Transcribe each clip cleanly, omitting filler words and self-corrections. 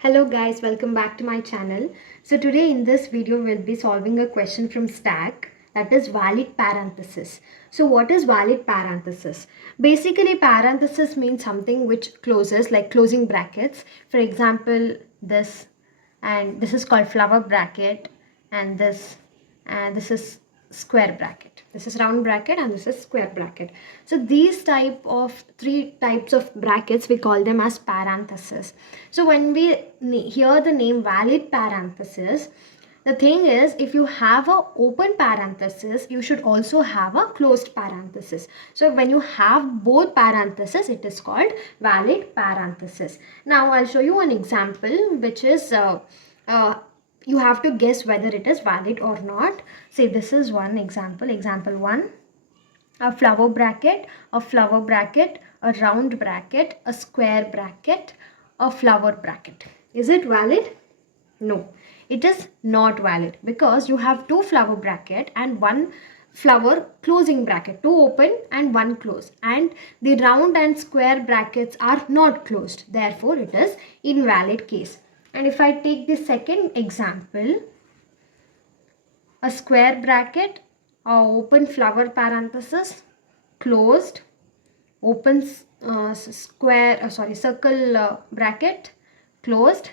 Hello guys, welcome back to my channel. So today in this video we'll be solving a question from Stack, that is valid parenthesis. So what is valid parenthesis? Basically parenthesis means something which closes, like closing brackets. For example, this, and this is called flower bracket, and this is square bracket. This is round bracket and this is square bracket. So these three types of brackets, we call them as parentheses. So when we hear the name valid parenthesis, the thing is, if you have a open parenthesis, you should also have a closed parenthesis. So when you have both parentheses, it is called valid parenthesis. Now I'll show you an example which is you have to guess whether it is valid or not. Say this is one example. Example 1. A flower bracket, a round bracket, a square bracket, a flower bracket. Is it valid? No, it is not valid because you have two flower bracket and one flower closing bracket, two open and one closed, and the round and square brackets are not closed. Therefore, it is invalid case. And if I take the second example, a square bracket, a open flower parenthesis, closed, open circle bracket, closed,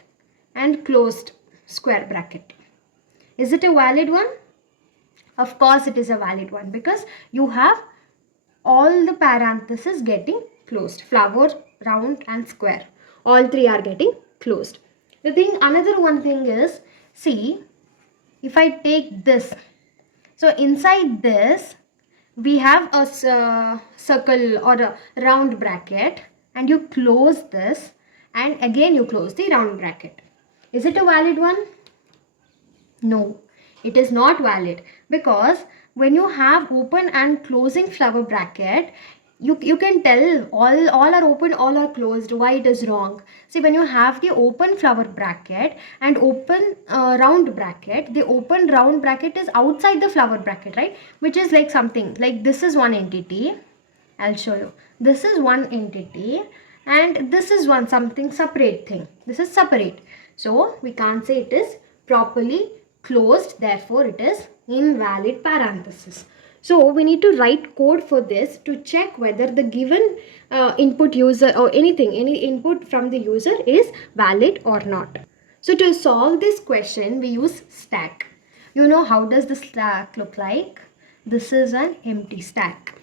and closed square bracket. Is it a valid one? Of course it is a valid one because you have all the parentheses getting closed. Flower, round and square. All three are getting closed. Another one thing is, see, if I take this, so inside this we have a circle or a round bracket, and you close this and again you close the round bracket. Is it a valid one? No, it is not valid because when you have open and closing flower bracket, you can tell all are open, all are closed. Why it is wrong? See, when you have the open flower bracket and open round bracket, the open round bracket is outside the flower bracket, right? Which is like something like this is one entity. I'll show you. This is one entity and this is one something separate thing. This is separate. So we can't say it is properly closed. Therefore, it is invalid parenthesis. So we need to write code for this to check whether the given input user or any input from the user is valid or not. So to solve this question, we use stack. You know how does the stack look like? This is an empty stack.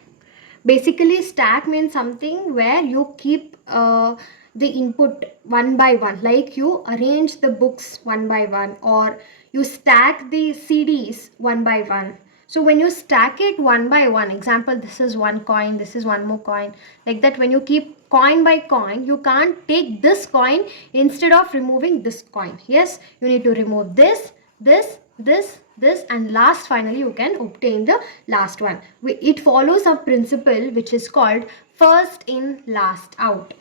Basically, stack means something where you keep the input one by one, like you arrange the books one by one, or you stack the CDs one by one. So when you stack it one by one, example, this is one coin, this is one more coin, like that. When you keep coin by coin, you can't take this coin instead of removing this coin. Yes, you need to remove this, and last finally you can obtain the last one. It follows a principle which is called first in last out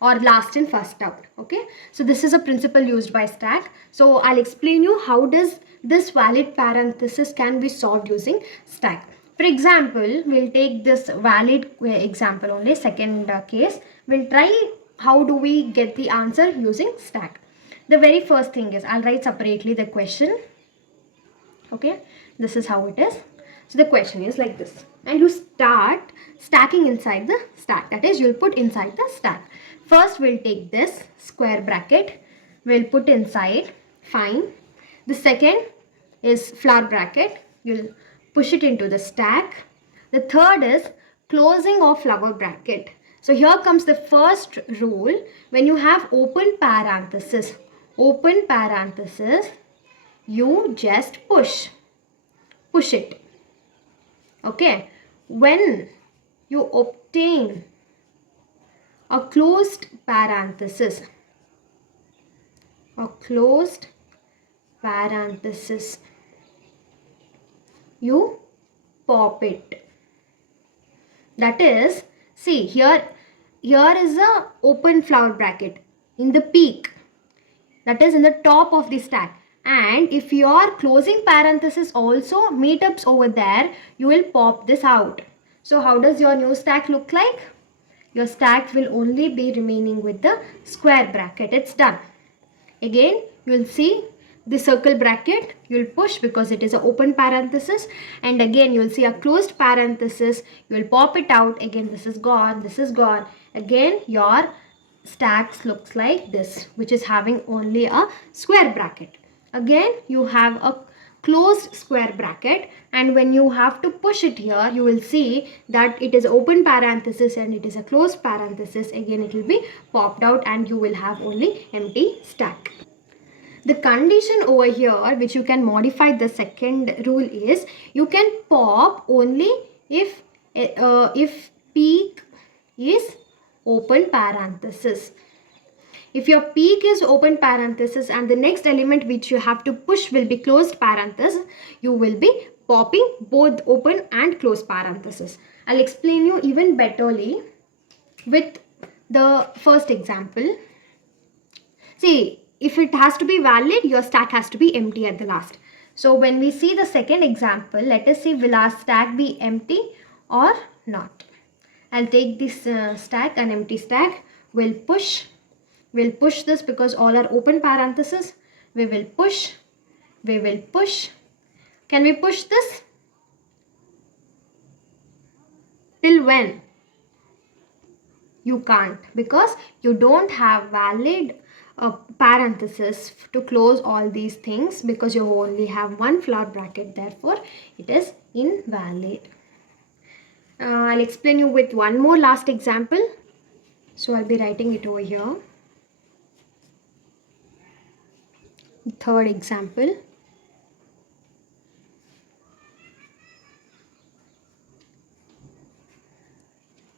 or last in first out. Okay, so this is a principle used by stack. So I'll explain you how does this valid parenthesis can be solved using stack. For example, we'll take this valid example only, second case. We'll try how do we get the answer using stack. The very first thing is, I'll write separately the question. Okay, this is how it is. So the question is like this, and you start stacking inside the stack, that is you'll put inside the stack. First we'll take this square bracket, we'll put inside, fine. The second is flower bracket, you'll push it into the stack. The third is closing of flower bracket. So here comes the first rule. When you have open parenthesis, you just push it. Okay, when you obtain a closed parenthesis, you pop it. That is, see, here is a open flower bracket in the peak, that is in the top of the stack. And if your closing parenthesis also meetups over there, you will pop this out. So how does your new stack look like? Your stack will only be remaining with the square bracket. It's done. Again, you'll see the circle bracket, you'll push because it is an open parenthesis, and again you'll see a closed parenthesis, you'll pop it out. Again, this is gone, this is gone. Again, your stacks looks like this, which is having only a square bracket. Again, you have a closed square bracket, and when you have to push it here, you will see that it is open parenthesis and it is a closed parenthesis. Again, it will be popped out and you will have only empty stack. The condition over here which you can modify the second rule is you can pop only if peak is open parenthesis. If your peak is open parenthesis and the next element which you have to push will be closed parenthesis, you will be popping both open and closed parenthesis. I'll explain you even betterly with the first example. See, if it has to be valid, your stack has to be empty at the last. So when we see the second example, let us see, will our stack be empty or not? I'll take this stack, an empty stack. We'll push this because all are open parentheses. We will push. Can we push this? Till when? You can't, because you don't have valid parenthesis to close all these things, because you only have one flower bracket, therefore it is invalid. I'll explain you with one more last example. So I'll be writing it over here. Third example.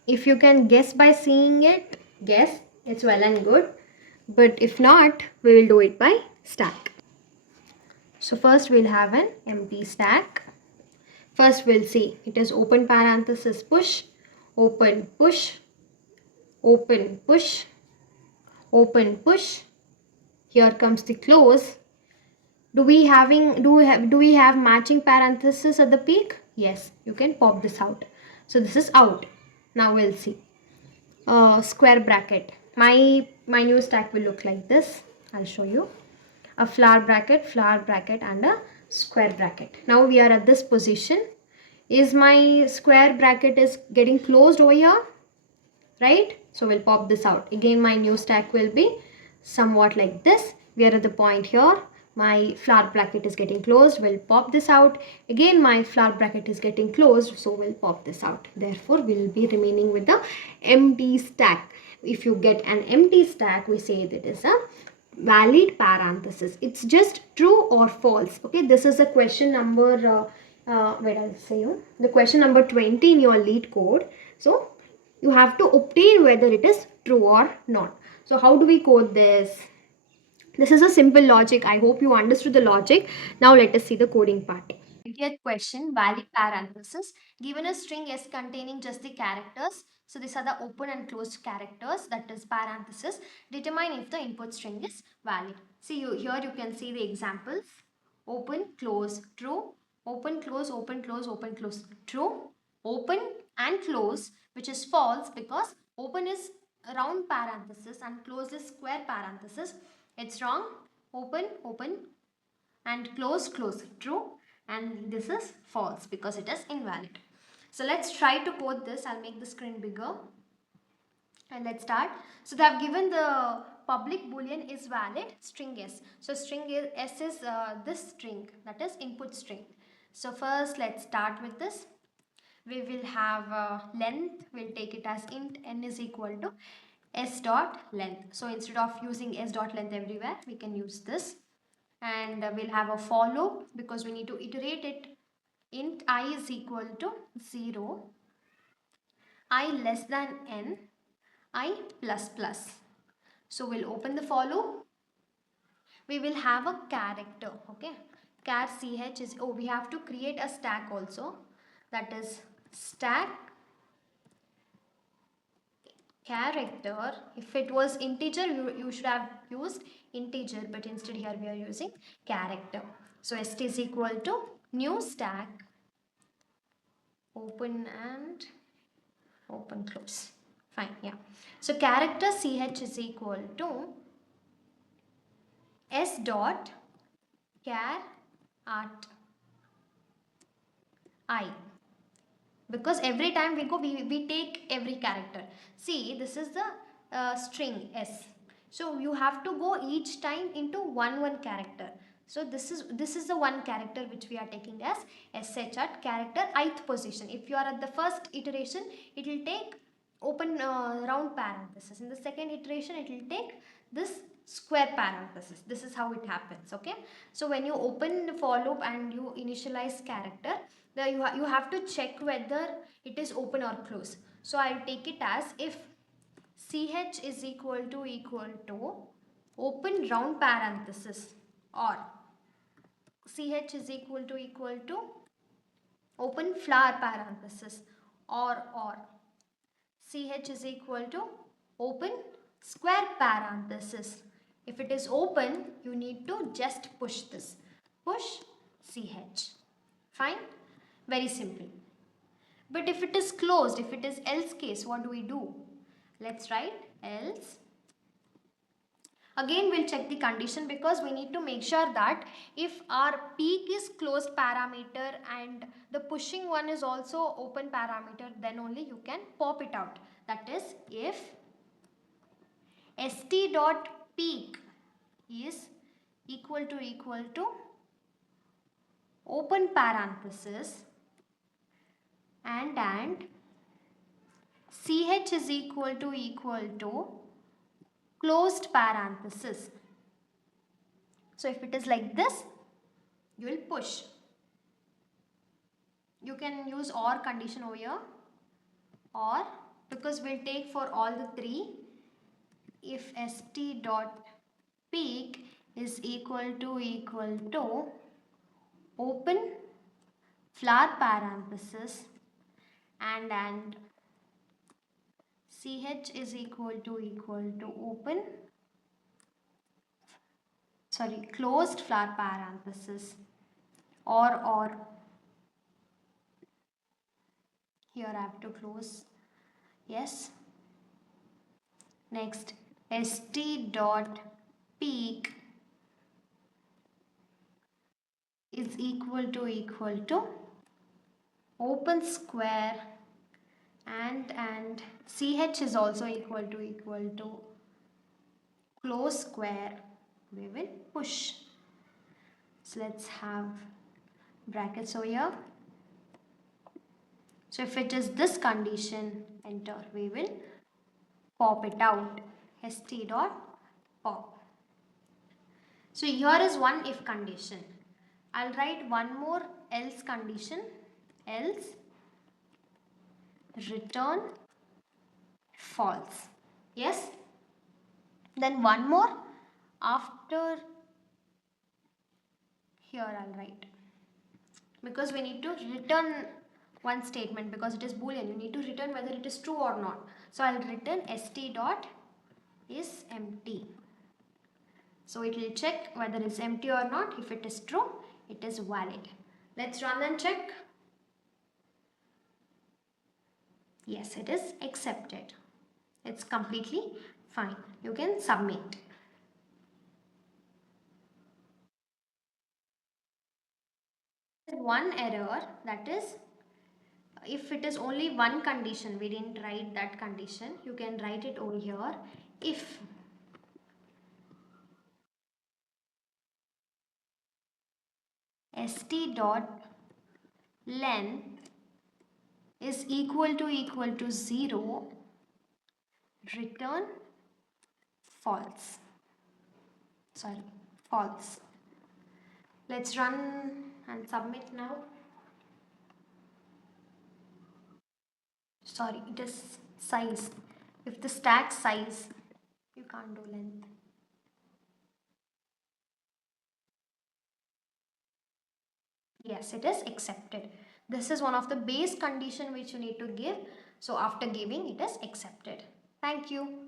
If you can guess by seeing it, guess, it's well and good. But if not, we will do it by stack. So first we'll have an empty stack. First we'll see it is open parenthesis push, open push, open push, open push. Here comes the close. Do we have matching parenthesis at the peak? Yes, you can pop this out. So this is out. Now we'll see square bracket. My new stack will look like this. I'll show you a flower bracket and a square bracket. Now we are at this position. Is my square bracket is getting closed over here, right? So we'll pop this out. Again, my new stack will be somewhat like this. We are at the point here. My flower bracket is getting closed. We'll pop this out. Again, my flower bracket is getting closed, so we'll pop this out. Therefore, we'll be remaining with the empty stack. If you get an empty stack, we say that is a valid parenthesis. It's just true or false. Okay, this is a question number where I'll say you the question number 20 in your lead code. So you have to obtain whether it is true or not. So how do we code this? This is a simple logic. I hope you understood the logic. Now let us see the coding part. 20th question, valid parenthesis. Given a string S containing just the characters. So these are the open and closed characters, that is parenthesis. Determine if the input string is valid. See, here you can see the examples. Open, close, true. Open, close, open, close, open, close, true. Open and close, which is false because open is round parenthesis and close is square parenthesis. It's wrong. Open, open, and close, close, true. And this is false because it is invalid. So let's try to code this. I'll make the screen bigger. And let's start. So they have given the public boolean is valid, string S. So string S is this string, that is input string. So first let's start with this. We will have length, we'll take it as int n is equal to s dot length. So instead of using s dot length everywhere, we can use this. And we'll have a for loop because we need to iterate it. Int I is equal to 0, I less than n, I plus plus. So we'll open the for loop. We will have a character, okay? Char ch is, oh, we have to create a stack also. That is stack character. If it was integer, you should have used integer, but instead here we are using character. So st is equal to new stack, open and open close. Fine, yeah. So character ch is equal to s dot char art I, because every time we go we take every character. See, this is the string s, so you have to go each time into one character. So this is the one character which we are taking as sh at character ith position. If you are at the first iteration, it will take open round parenthesis. In the second iteration, it will take this square parenthesis. This is how it happens. Okay, so when you open the for loop and you initialize character, you have to check whether it is open or closed. So I'll take it as if ch is equal to open round parenthesis, or ch is equal to open flower parenthesis, or ch is equal to open square parenthesis. If it is open, you need to just push this. Push ch. Fine? Very simple. But if it is closed, if it is else case, what do we do? Let's write else. Again, we'll check the condition, because we need to make sure that if our peak is closed parameter and the pushing one is also open parameter, then only you can pop it out. That is, if st dot peak is equal to open parenthesis and ch is equal to closed parenthesis. So if it is like this, you will push. You can use or condition over here, or, because we'll take for all the three, if st dot peak is equal to open flower parenthesis and ch is equal to open, sorry, closed flower parenthesis, or here I have to close, yes. Next, st dot peak is equal to open square and ch is also equal to close square. We will push. So let's have brackets over here. So if it is this condition, enter, we will pop it out, st dot pop. So here is one if condition. I'll write one more else condition, else return false. Yes. Then one more after here I'll write, because we need to return one statement, because it is boolean, you need to return whether it is true or not. So I'll return st dot is empty. So it will check whether it's empty or not. If it is true, it is valid. Let's run and check. Yes, it is accepted. It's completely fine. You can submit. One error, that is, if it is only one condition, we didn't write that condition, you can write it over here. If st dot len is equal to 0, return false. Sorry, false. Let's run and submit now. Sorry, it is size. If the stack size, you can't do length. Yes, it is accepted. This is one of the base condition which you need to give. So after giving, it is accepted. Thank you.